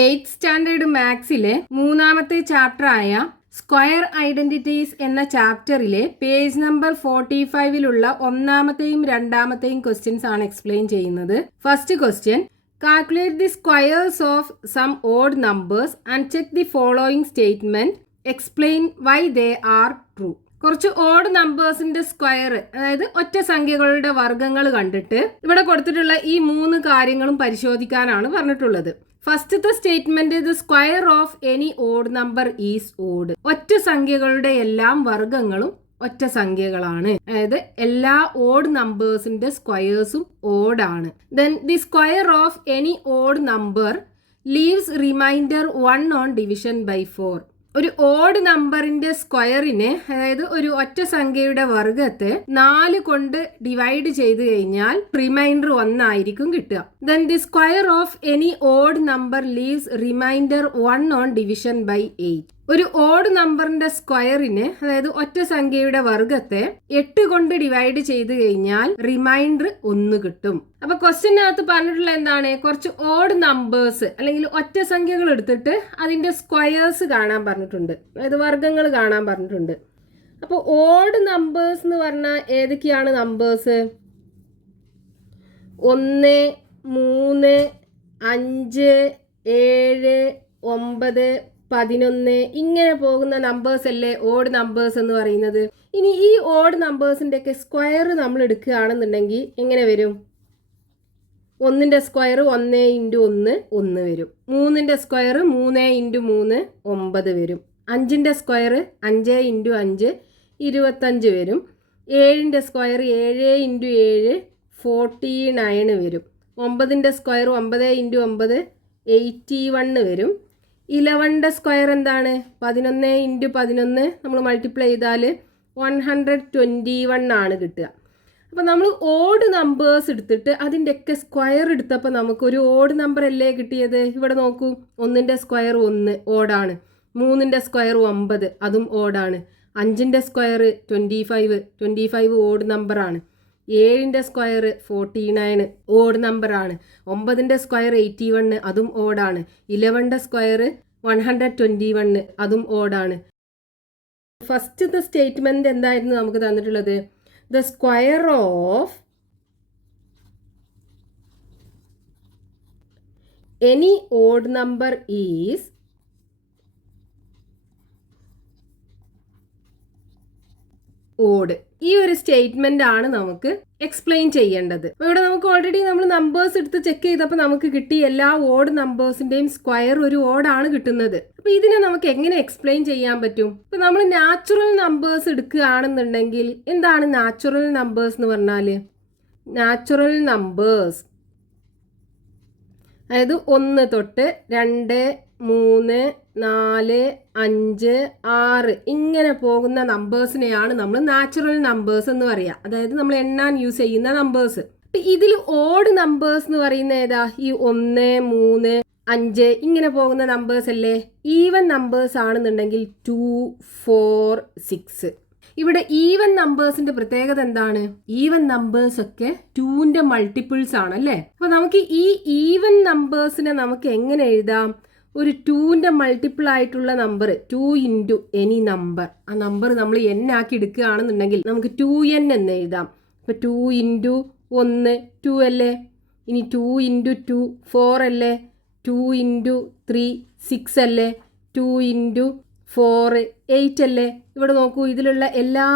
8th standard മാത്സിലെ മൂന്നാമത്തെ chapter ആയ square identities എന്ന ചാപ്റ്ററിലെ പേജ് നമ്പർ 45-ലുള്ള ഒന്നാമത്തെയും രണ്ടാമത്തെയും ക്വസ്റ്റ്യൻസ് ആണ് എക്സ്പ്ലെയിൻ ചെയ്യുന്നത്. First question, calculate the squares of some odd numbers and check the following statement. Explain why they are true. കുറച്ച് odd നമ്പേഴ്സിന്റെ square, അതായത് ഒറ്റ സംഖ്യകളുടെ വർഗ്ഗങ്ങൾ കണ്ടിട്ട് ഇവിടെ കൊടുത്തിട്ടുള്ള ഈ 3 കാര്യങ്ങളും പരിശോധിക്കാനാണ് പറഞ്ഞിട്ടുള്ളത്. ഫസ്റ്റത്തെ statement, the square of any odd number is odd. ഒറ്റ സംഖ്യകളുടെ എല്ലാം വർഗ്ഗങ്ങളും ഒറ്റ സംഖ്യകളാണ്, അതായത് എല്ലാ ഓഡ് നമ്പേഴ്സിന്റെ സ്ക്വയേഴ്സും ഓഡ് ആണ്. Then the square of any odd number leaves remainder 1 on division by 4. ഒരു ഓഡ് നമ്പറിന്റെ സ്ക്വയറിനെ, അതായത് ഒരു ഒറ്റ സംഖ്യയുടെ വർഗത്തെ 4 കൊണ്ട് ഡിവൈഡ് ചെയ്ത് കഴിഞ്ഞാൽ റിമൈൻഡർ 1 ആയിരിക്കും കിട്ടുക. Then the square of any odd number leaves remainder 1 on division by 8. ഒരു ഓഡ് നമ്പറിന്റെ സ്ക്വയറിനെ, അതായത് ഒറ്റ സംഖ്യയുടെ വർഗത്തെ 8 കൊണ്ട് ഡിവൈഡ് ചെയ്ത് കഴിഞ്ഞാൽ റിമൈൻഡർ 1 കിട്ടും. അപ്പൊ ക്വസ്റ്റ്യനകത്ത് പറഞ്ഞിട്ടുള്ള എന്താണ്, കുറച്ച് ഓഡ് നമ്പേഴ്സ് അല്ലെങ്കിൽ ഒറ്റ സംഖ്യകൾ എടുത്തിട്ട് അതിന്റെ സ്ക്വയേഴ്സ് കാണാൻ പറഞ്ഞിട്ടുണ്ട്, അതായത് വർഗ്ഗങ്ങൾ കാണാൻ പറഞ്ഞിട്ടുണ്ട്. അപ്പോൾ ഓഡ് നമ്പേഴ്സ് എന്ന് പറഞ്ഞാൽ ഏതൊക്കെയാണ് നമ്പേഴ്സ്? 1, 3, 5, 7, 9, 11 ഇങ്ങനെ പോകുന്ന നമ്പേഴ്സ് അല്ലേ ഓഡ് നമ്പേഴ്സ് എന്ന് പറയുന്നത്. ഇനി ഈ ഓഡ് നമ്പേഴ്സിന്റെ ഒക്കെ സ്ക്വയർ നമ്മൾ എടുക്കുകയാണെന്നുണ്ടെങ്കിൽ എങ്ങനെ വരും? 1ന്റെ സ്ക്വയർ 1 × 1 1 വരും. 3ന്റെ സ്ക്വയർ 3 × 3 9 വരും. 5ന്റെ സ്ക്വയർ 5 × 5 25 വരും. 7ന്റെ സ്ക്വയർ 7 × 7 49 വരും. 9ന്റെ സ്ക്വയർ 9 × 9 81 വരും. 11ന്റെ സ്ക്വയർ എന്താണ്? 11 × 11 നമ്മൾ മൾട്ടിപ്ലൈ ചെയ്താൽ 121 ആണ് കിട്ടുക. അപ്പോൾ നമ്മൾ ഓഡ് നമ്പേഴ്സ് എടുത്തിട്ട് അതിൻ്റെയൊക്കെ സ്ക്വയർ എടുത്തപ്പോൾ നമുക്കൊരു ഓഡ് നമ്പർ അല്ലേ കിട്ടിയത്. ഇവിടെ നോക്കൂ, 1ന്റെ സ്ക്വയർ 1 ഓടാണ്. 3ന്റെ സ്ക്വയർ 9 അതും ഓടാണ്. 5ന്റെ സ്ക്വയർ 25 ഓഡ് നമ്പറാണ്. 7ന്റെ സ്ക്വയർ 49 ഓഡ് നമ്പറാണ്. 9ന്റെ സ്ക്വയർ 81 അതും ഓടാണ്. 11ന്റെ സ്ക്വയർ 121 അതും ഓടാണ്. ഫസ്റ്റത്തെ സ്റ്റേറ്റ്മെന്റ് എന്തായിരുന്നു നമുക്ക് തന്നിട്ടുള്ളത്? The square of any odd number is odd. ഈ ഒരു സ്റ്റേറ്റ്മെന്റ് ആണ് നമുക്ക് എക്സ്പ്ലെയിൻ ചെയ്യേണ്ടത്. അപ്പോൾ ഇവിടെ നമുക്ക് ഓൾറെഡി നമ്മൾ നമ്പേഴ്സ് എടുത്ത് ചെക്ക് ചെയ്തപ്പോൾ നമുക്ക് കിട്ടി എല്ലാ ഓഡ് നമ്പേഴ്സിന്റെയും സ്ക്വയർ ഒരു ഓഡാണ് കിട്ടുന്നത്. അപ്പൊ ഇതിനെ നമുക്ക് എങ്ങനെ എക്സ്പ്ലെയിൻ ചെയ്യാൻ പറ്റും? ഇപ്പൊ നമ്മൾ നാച്ചുറൽ നമ്പേഴ്സ് എടുക്കുകയാണെന്നുണ്ടെങ്കിൽ എന്താണ് നാച്ചുറൽ നമ്പേഴ്സ് എന്ന് പറഞ്ഞാൽ? നാച്ചുറൽ നമ്പേഴ്സ് അതായത് 1 തൊട്ട് 2, 3, 4, 5, 6 ഇങ്ങനെ പോകുന്ന നമ്പേഴ്സിനെയാണ് നമ്മൾ നാച്ചുറൽ നമ്പേഴ്സ് എന്ന് പറയുക. അതായത് നമ്മൾ എണ്ണാൻ യൂസ് ചെയ്യുന്ന നമ്പേഴ്സ്. ഇതിൽ ഓഡ് നമ്പേഴ്സ് എന്ന് പറയുന്ന ഏതാ? ഈ 1, 3, 5 ഇങ്ങനെ പോകുന്ന നമ്പേഴ്സ് അല്ലേ. ഈവൻ നമ്പേഴ്സ് ആണെന്നുണ്ടെങ്കിൽ 2, 4, 6. ഇവിടെ ഈവൻ നമ്പേഴ്സിന്റെ പ്രത്യേകത എന്താണ്? ഈവൻ നമ്പേഴ്സ് ഒക്കെ 2ന്റെ മൾട്ടിപ്പിൾസ് ആണ് അല്ലേ. അപ്പൊ നമുക്ക് ഈ ഈവൻ നമ്പേഴ്സിനെ നമുക്ക് എങ്ങനെ എഴുതാം? ഒരു 2ന്റെ മൾട്ടിപ്പിൾ ആയിട്ടുള്ള നമ്പർ 2 × എനി നമ്പർ, ആ നമ്പർ നമ്മൾ n ആക്കി എടുക്കുകയാണെന്നുണ്ടെങ്കിൽ നമുക്ക് 2n എന്ന് എഴുതാം. അപ്പൊ 2 × 1 2 അല്ലേ. ഇനി 2 × 2 4 അല്ലേ. 2 × 3 6 അല്ലേ. 2 × 4 8 അല്ലേ. ഇവിടെ നോക്കൂ, ഇതിലുള്ള എല്ലാ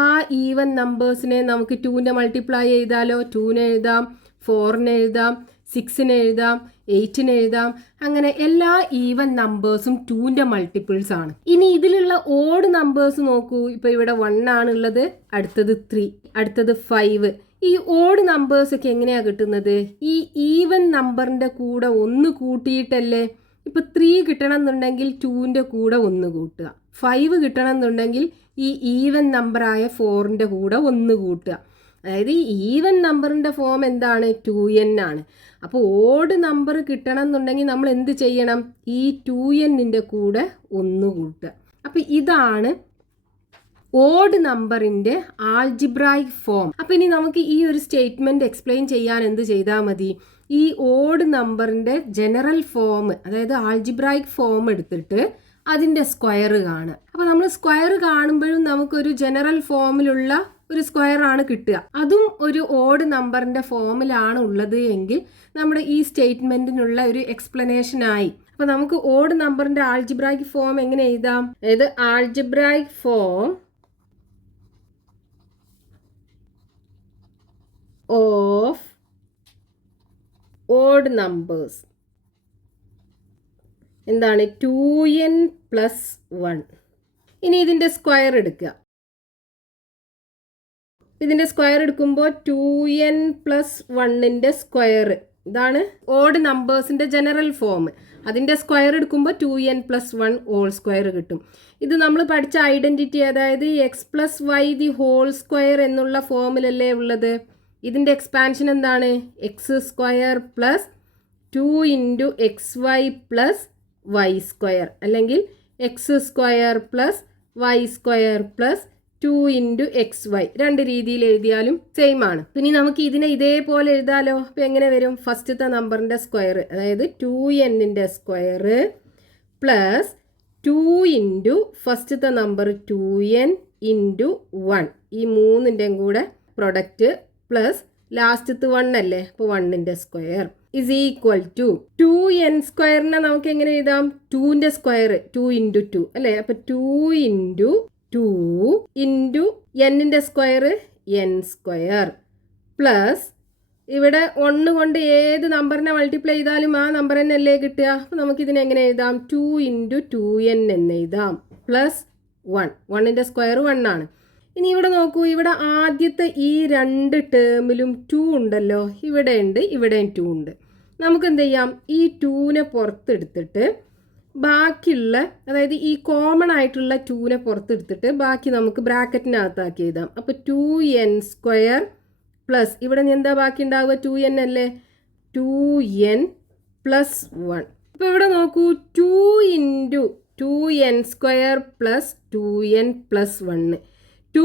ഈവൻ നമ്പേഴ്സിനെ നമുക്ക് 2ന്റെ മൾട്ടിപ്ലൈ ചെയ്താലോ. 2നെ എഴുതാം, 4നെ എഴുതാം, 6നെ എഴുതാം, 8നെ എഴുതാം. അങ്ങനെ എല്ലാ ഈവൻ നമ്പേഴ്സും 2ന്റെ മൾട്ടിപ്പിൾസ് ആണ്. ഇനി ഇതിലുള്ള ഓഡ് നമ്പേഴ്സ് നോക്കൂ. ഇപ്പൊ ഇവിടെ 1 ആണുള്ളത്, അടുത്തത് 3, അടുത്തത് 5. ഈ ഓഡ് നമ്പേഴ്സ് ഒക്കെ എങ്ങനെയാ കിട്ടുന്നത്? ഈ ഈവൻ നമ്പറിന്റെ കൂടെ 1 കൂട്ടിയിട്ടല്ലേ. ഇപ്പൊ 3 കിട്ടണം എന്നുണ്ടെങ്കിൽ 2ന്റെ കൂടെ 1 കൂട്ടുക. 5 കിട്ടണം എന്നുണ്ടെങ്കിൽ ഈ ഈവൻ നമ്പറായ 4ന്റെ കൂടെ 1 കൂട്ടുക. അതായത് ഈ ഈവൻ നമ്പറിന്റെ ഫോം എന്താണ്? 2n ആണ്. അപ്പോൾ ഓഡ് നമ്പർ കിട്ടണം എന്നുണ്ടെങ്കിൽ നമ്മൾ എന്ത് ചെയ്യണം? ഈ 2nന്റെ കൂടെ 1 കൂട്ടുക. അപ്പൊ ഇതാണ് ഓഡ് നമ്പറിന്റെ ആൾജിബ്രായിക് ഫോം. അപ്പൊ ഇനി നമുക്ക് ഈ ഒരു സ്റ്റേറ്റ്മെന്റ് എക്സ്പ്ലെയിൻ ചെയ്യാൻ എന്ത് ചെയ്താൽ മതി? ഈ ഓഡ് നമ്പറിൻ്റെ ജനറൽ ഫോം, അതായത് ആൾജിബ്രായിക് ഫോം എടുത്തിട്ട് അതിൻ്റെ സ്ക്വയർ കാണുക. അപ്പോൾ നമ്മൾ സ്ക്വയർ കാണുമ്പോഴും നമുക്കൊരു ജനറൽ ഫോമിലുള്ള ഒരു സ്ക്വയർ ആണ് കിട്ടുക. അതും ഒരു ഓഡ് നമ്പറിൻ്റെ ഫോമിലാണ് ഉള്ളത് എങ്കിൽ നമ്മുടെ ഈ സ്റ്റേറ്റ്മെൻറ്റിനുള്ള ഒരു എക്സ്പ്ലനേഷനായി. അപ്പോൾ നമുക്ക് ഓഡ് നമ്പറിൻ്റെ ആൾജിബ്രായിക് ഫോം എങ്ങനെ എഴുതാം? അതായത് algebraic form of odd numbers എന്താണ്? 2n + 1. ഇനി ഇതിൻ്റെ സ്ക്വയർ എടുക്കുക. ഇതിൻ്റെ സ്ക്വയർ എടുക്കുമ്പോൾ 2n + 1ൻ്റെ സ്ക്വയർ, ഇതാണ് ഓഡ് നമ്പേഴ്സിൻ്റെ ജനറൽ ഫോം. അതിൻ്റെ സ്ക്വയർ എടുക്കുമ്പോൾ 2n + 1 ഹോൾ സ്ക്വയർ കിട്ടും. ഇത് നമ്മൾ പഠിച്ച ഐഡൻറ്റിറ്റി, അതായത് x+y² എന്നുള്ള ഫോമിലല്ലേ ഉള്ളത്. ഇതിൻ്റെ എക്സ്പാൻഷൻ എന്താണ്? x² + 2 × xy + y² അല്ലെങ്കിൽ x² + y² + 2 × xy. രണ്ട് രീതിയിൽ എഴുതിയാലും സെയിം ആണ്. പിന്നെ നമുക്ക് ഇതിനെ ഇതേപോലെ എഴുതാലോ. അപ്പോൾ എങ്ങനെ വരും? ഫസ്റ്റത്തെ നമ്പറിൻ്റെ സ്ക്വയർ, അതായത് 2nൻ്റെ സ്ക്വയർ പ്ലസ് 2 × ഫസ്റ്റത്തെ നമ്പർ 2n × 1, ഈ മൂന്നിൻ്റെയും കൂടെ പ്രൊഡക്റ്റ് പ്ലസ് ലാസ്റ്റത്തെ 1 അല്ലേ, അപ്പോൾ 1ൻ്റെ square is equal to 2n² നമുക്ക് എങ്ങനെ എഴുതാം? 2ൻ്റെ സ്ക്വയർ 2 × 2 അല്ലേ, അപ്പോൾ 2 × 2 × n-ൻ്റെ സ്ക്വയർ n² പ്ലസ് ഇവിടെ 1 കൊണ്ട് ഏത് നമ്പറിനെ മൾട്ടിപ്ലൈ ചെയ്താലും ആ നമ്പർ തന്നെ അല്ലേ കിട്ടുക. അപ്പോൾ നമുക്കിതിനെങ്ങനെ എഴുതാം? 2 × 2n എന്ന് എഴുതാം പ്ലസ് 1. 1ൻ്റെ സ്ക്വയർ 1 ആണ്. ഇനി ഇവിടെ നോക്കൂ, ഇവിടെ ആദ്യത്തെ ഈ രണ്ട് ടേമിലും 2 ഉണ്ടല്ലോ. ഇവിടെ ഉണ്ട്, ഇവിടെയും 2 ഉണ്ട്. നമുക്ക് എന്ത് ചെയ്യാം? ഈ 2നെ പുറത്തെടുത്തിട്ട് ബാക്കിയുള്ള, അതായത് ഈ കോമൺ ആയിട്ടുള്ള 2നെ പുറത്തെടുത്തിട്ട് ബാക്കി നമുക്ക് ബ്രാക്കറ്റിനകത്താക്കി എഴുതാം. അപ്പോൾ 2n² പ്ലസ് ഇവിടെ എന്താ ബാക്കി ഉണ്ടാവുക? 2n അല്ലേ, 2n + 1. അപ്പോൾ ഇവിടെ നോക്കൂ, 2 × 2n² + 2n + 1. 2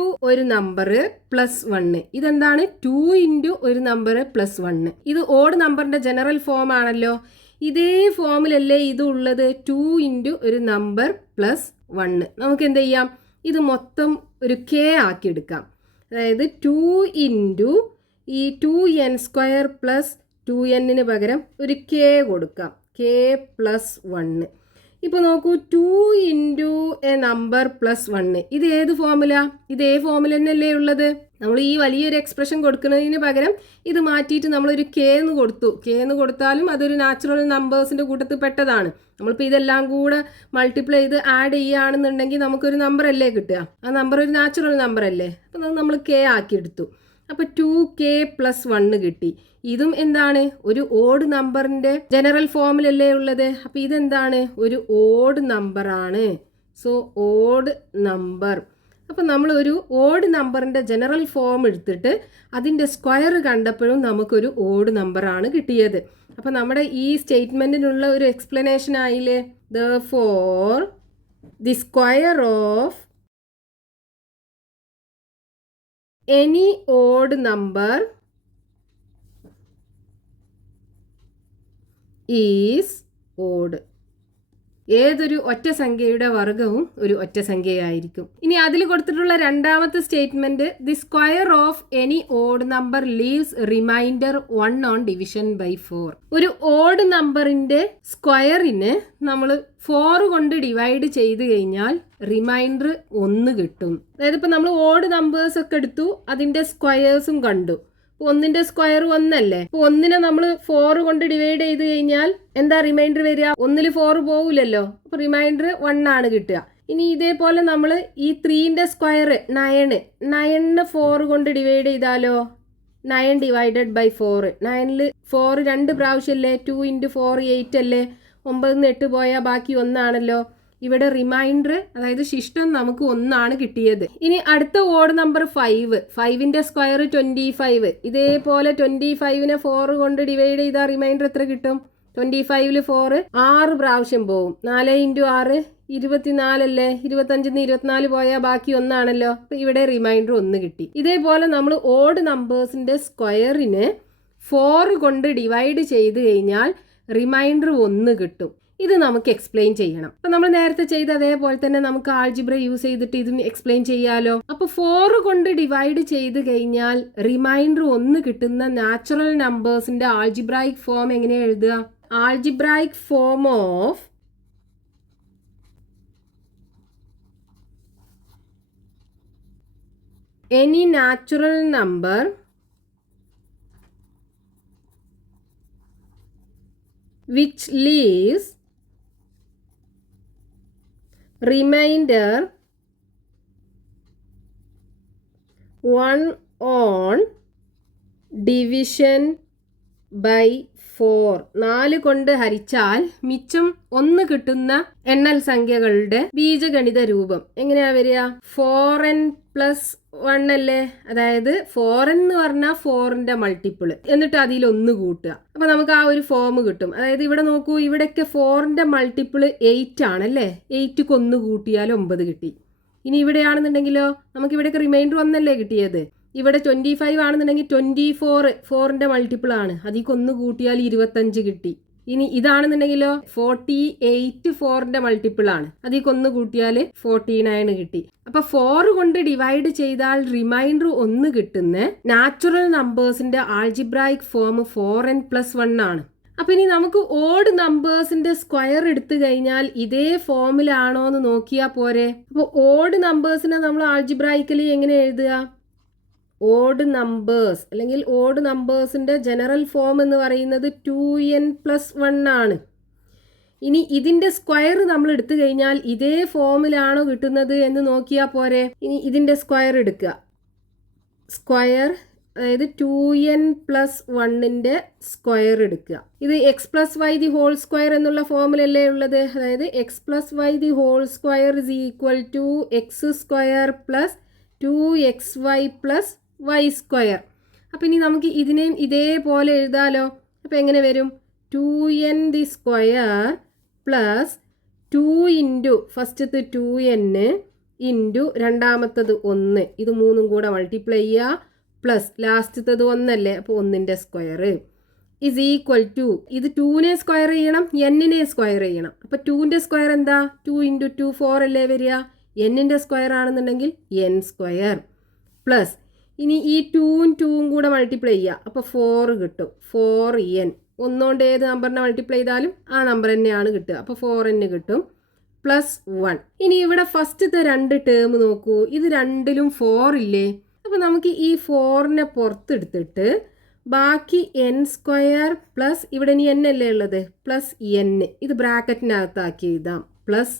× ഒരു നമ്പർ പ്ലസ് 1. ഇതെന്താണ്? 2 × ഒരു നമ്പർ പ്ലസ് 1. ഇത് ഓഡ് നമ്പറിൻ്റെ ജനറൽ ഫോം ആണല്ലോ. ഇതേ ഫോമിലല്ലേ ഇത് ഉള്ളത്? 2 × ഒരു നമ്പർ പ്ലസ് 1. നമുക്ക് എന്ത് ചെയ്യാം? ഇത് മൊത്തം ഒരു k ആക്കി എടുക്കാം. അതായത് 2 × ഈ 2n² + 2n പകരം ഒരു k കൊടുക്കാം, k + 1. ഇപ്പോൾ നോക്കൂ, 2 × എ നമ്പർ പ്ലസ് 1. ഇത് ഏത് ഫോമിലാ? ഇതേ ഫോമിൽ തന്നെയല്ലേ ഉള്ളത്. നമ്മൾ ഈ വലിയൊരു എക്സ്പ്രഷൻ കൊടുക്കുന്നതിന് പകരം ഇത് മാറ്റിയിട്ട് നമ്മളൊരു k എന്ന് കൊടുത്തു. k എന്ന് കൊടുത്താലും അതൊരു നാച്ചുറൽ നമ്പേഴ്സിൻ്റെ കൂട്ടത്തിൽ പെട്ടതാണ്. നമ്മളിപ്പോൾ ഇതെല്ലാം കൂടെ മൾട്ടിപ്ലൈ ചെയ്ത് ആഡ് ചെയ്യുകയാണെന്നുണ്ടെങ്കിൽ നമുക്കൊരു നമ്പർ അല്ലേ കിട്ടുക. ആ നമ്പർ ഒരു നാച്ചുറൽ നമ്പർ അല്ലേ. അപ്പോൾ നമ്മൾ k ആക്കി എടുത്തു. അപ്പോൾ 2k + 1 കിട്ടി. ഇതും എന്താണ്? ഒരു ഓഡ് നമ്പറിൻ്റെ ജനറൽ ഫോമിലല്ലേ ഉള്ളത്. അപ്പോൾ ഇതെന്താണ്? ഒരു ഓഡ് നമ്പറാണ്. So odd number. അപ്പോൾ നമ്മൾ ഒരു ഓഡ് നമ്പറിൻ്റെ ജനറൽ ഫോം എടുത്തിട്ട് അതിൻ്റെ സ്ക്വയർ കണ്ടപ്പോഴും നമുക്കൊരു ഓഡ് നമ്പറാണ് കിട്ടിയത്. അപ്പോൾ നമ്മുടെ ഈ സ്റ്റേറ്റ്മെൻറ്റിനുള്ള ഒരു എക്സ്പ്ലനേഷൻ ആയില്ലേ. Therefore the square of any odd number is odd. ഏതൊരു ഒറ്റ സംഖ്യയുടെ വർഗവും ഒരു ഒറ്റ സംഖ്യയായിരിക്കും. ഇനി അതിൽ കൊടുത്തിട്ടുള്ള രണ്ടാമത്തെ statement, the square of any odd number leaves remainder 1 on division by 4. ഒരു ഓഡ് നമ്പറിന്റെ സ്ക്വയറിന് നമ്മൾ 4 കൊണ്ട് ഡിവൈഡ് ചെയ്ത് കഴിഞ്ഞാൽ റിമൈൻഡർ 1 കിട്ടും. അതായത് ഇപ്പം നമ്മൾ ഓഡ് നമ്പേഴ്സ് ഒക്കെ എടുത്തു, അതിന്റെ സ്ക്വയേഴ്സും കണ്ടു. 1ന്റെ സ്ക്വയർ 1 അല്ലേ. 1നെ നമ്മൾ 4 കൊണ്ട് ഡിവൈഡ് ചെയ്ത് കഴിഞ്ഞാൽ എന്താ റിമൈൻഡർ വരിക? 1ൽ 4 പോവില്ലല്ലോ. അപ്പോൾ റിമൈൻഡർ 1 ആണ് കിട്ടുക. ഇനി ഇതേപോലെ നമ്മൾ ഈ 3ന്റെ സ്ക്വയർ 9, 9നെ 4 കൊണ്ട് ഡിവൈഡ് ചെയ്താലോ? 9 ഡിവൈഡഡ് ബൈ 4. 9ൽ 4 2 പ്രാവശ്യമല്ലേ. 2 × 4 8 അല്ലേ. 9 8 പോയാൽ ബാക്കി 1 ആണല്ലോ. ഇവിടെ റിമൈൻഡർ, അതായത് ശിഷ്ടം നമുക്ക് 1 ആണ് കിട്ടിയത്. ഇനി അടുത്ത ഓഡ് നമ്പർ 5. 5ന്റെ സ്ക്വയർ 25. ഇതേപോലെ 25നെ 4 കൊണ്ട് ഡിവൈഡ് ചെയ്താൽ റിമൈൻഡർ എത്ര കിട്ടും? 25ൽ 4 6 പ്രാവശ്യം പോവും. 4 × 6 24 അല്ലേ. 25ന്ന് 24 പോയാൽ ബാക്കി 1 ആണല്ലോ. അപ്പോൾ ഇവിടെ റിമൈൻഡർ 1 കിട്ടി. ഇതേപോലെ നമ്മൾ ഓഡ് നമ്പേഴ്സിന്റെ സ്ക്വയറിന് 4 കൊണ്ട് ഡിവൈഡ് ചെയ്ത് കഴിഞ്ഞാൽ റിമൈൻഡർ 1 കിട്ടും. ഇത് നമുക്ക് എക്സ്പ്ലെയിൻ ചെയ്യണം. അപ്പൊ നമ്മൾ നേരത്തെ ചെയ്ത അതേപോലെ തന്നെ നമുക്ക് ആൾജിബ്ര യൂസ് ചെയ്തിട്ട് ഇതിന് എക്സ്പ്ലെയിൻ ചെയ്യാലോ. അപ്പൊ 4 കൊണ്ട് ഡിവൈഡ് ചെയ്ത് കഴിഞ്ഞാൽ റിമൈൻഡർ 1 കിട്ടുന്ന നാച്ചുറൽ നമ്പേഴ്സിന്റെ ആൾജിബ്രായിക് ഫോം എങ്ങനെ എഴുതുക? Algebraic form of any natural number which leaves remainder 1 on division by 4. 4 കൊണ്ട് ഹരിച്ചാൽ മിച്ചം 1 കിട്ടുന്ന എണ്ണൽ സംഖ്യകളുടെ ബീജഗണിത രൂപം എങ്ങനെയാ വരിക? 4n + 1 അല്ലേ? അതായത് 4n എന്ന് പറഞ്ഞാൽ 4ന്റെ മൾട്ടിപ്പിൾ എന്നിട്ട് അതിൽ 1 കൂട്ടുക. അപ്പൊ നമുക്ക് ആ ഒരു ഫോം കിട്ടും. അതായത് ഇവിടെ നോക്കൂ, ഇവിടെയൊക്കെ 4ന്റെ മൾട്ടിപ്പിൾ 8 ആണല്ലേ. 8ക്ക് 1 കൂട്ടിയാൽ 9 കിട്ടി. ഇനി ഇവിടെയാണെന്നുണ്ടെങ്കിലോ നമുക്ക് ഇവിടെയൊക്കെ റിമൈൻഡർ 1 അല്ലേ കിട്ടിയത്. ഇവിടെ 25 ആണെന്നുണ്ടെങ്കിൽ 24 4ന്റെ മൾട്ടിപ്പിൾ ആണ്. അതിക്ക് 1 കൂട്ടിയാൽ 25 കിട്ടി. ഇനി ഇതാണെന്നുണ്ടെങ്കിലോ 48 4ന്റെ മൾട്ടിപ്പിൾ ആണ്. അതിക്ക് 1 കൂട്ടിയാൽ 49 കിട്ടി. അപ്പൊ 4 കൊണ്ട് ഡിവൈഡ് ചെയ്താൽ റിമൈൻഡർ 1 കിട്ടുന്ന നാച്ചുറൽ നമ്പേഴ്സിന്റെ ആൾജിബ്രായിക് ഫോം 4n + 1 ആണ്. അപ്പൊ ഇനി നമുക്ക് ഓഡ് നമ്പേഴ്സിന്റെ സ്ക്വയർ എടുത്തു കഴിഞ്ഞാൽ ഇതേ ഫോമിലാണോ എന്ന് നോക്കിയാൽ പോരെ. അപ്പൊ ഓഡ് നമ്പേഴ്സിനെ നമ്മൾ ആൾജിബ്രായിക്കലി എങ്ങനെ എഴുതുക? ഓഡ് നമ്പേഴ്സ് അല്ലെങ്കിൽ ഓഡ് നമ്പേഴ്സിന്റെ ജനറൽ ഫോം എന്ന് പറയുന്നത് 2n + 1 ആണ്. ഇനി ഇതിന്റെ സ്ക്വയർ നമ്മൾ എടുത്തു കഴിഞ്ഞാൽ ഇതേ ഫോമിലാണോ കിട്ടുന്നത് എന്ന് നോക്കിയാൽ പോരെ. ഇനി ഇതിന്റെ സ്ക്വയർ എടുക്കുക. സ്ക്വയർ അതായത് 2n + 1ന്റെ സ്ക്വയർ എടുക്കുക. ഇത് x + y the whole square എന്നുള്ള ഫോമിലല്ലേ ഉള്ളത്. അതായത് x + y the whole square is equal to x² + 2xy + y². അപ്പം ഇനി നമുക്ക് ഇതിനെയും ഇതേപോലെ എഴുതാലോ. അപ്പം എങ്ങനെ വരും? 2n the square + 2 ഇൻറ്റു ഫസ്റ്റത്തെ 2n ഇൻറ്റു രണ്ടാമത്തത് 1. ഇത് 3ഉം കൂടെ മൾട്ടിപ്ലൈ ചെയ്യുക പ്ലസ് ലാസ്റ്റത്തത് 1 അല്ലേ. അപ്പോൾ 1ന്റെ സ്ക്വയർ ഇസ് ഈക്വൽ ടു ഇത് 2നെ സ്ക്വയർ ചെയ്യണം, n-നെ സ്ക്വയർ ചെയ്യണം. അപ്പോൾ 2ന്റെ സ്ക്വയർ എന്താ? 2 × 2 4 അല്ലേ വരിക. n-ന്റെ സ്ക്വയർ ആണെന്നുണ്ടെങ്കിൽ n² പ്ലസ് ഇനി ഈ 2ഉം 2ഉം കൂടെ മൾട്ടിപ്ലൈ ചെയ്യുക. അപ്പോൾ 4 കിട്ടും. 4n ഒന്നുകൊണ്ട് ഏത് നമ്പറിനെ മൾട്ടിപ്ലൈ ചെയ്താലും ആ നമ്പർ തന്നെയാണ് കിട്ടുക. അപ്പോൾ 4n കിട്ടും പ്ലസ് 1. ഇനി ഇവിടെ ഫസ്റ്റത്തെ 2 ടേം നോക്കൂ. ഇത് രണ്ടിലും 4 ഇല്ലേ. അപ്പോൾ നമുക്ക് ഈ 4നെ പുറത്തെടുത്തിട്ട് ബാക്കി n² പ്ലസ് ഇവിടെ ഇനി n അല്ലേ ഉള്ളത് പ്ലസ് n ഇത് ബ്രാക്കറ്റിനകത്താക്കി എഴുതാം പ്ലസ്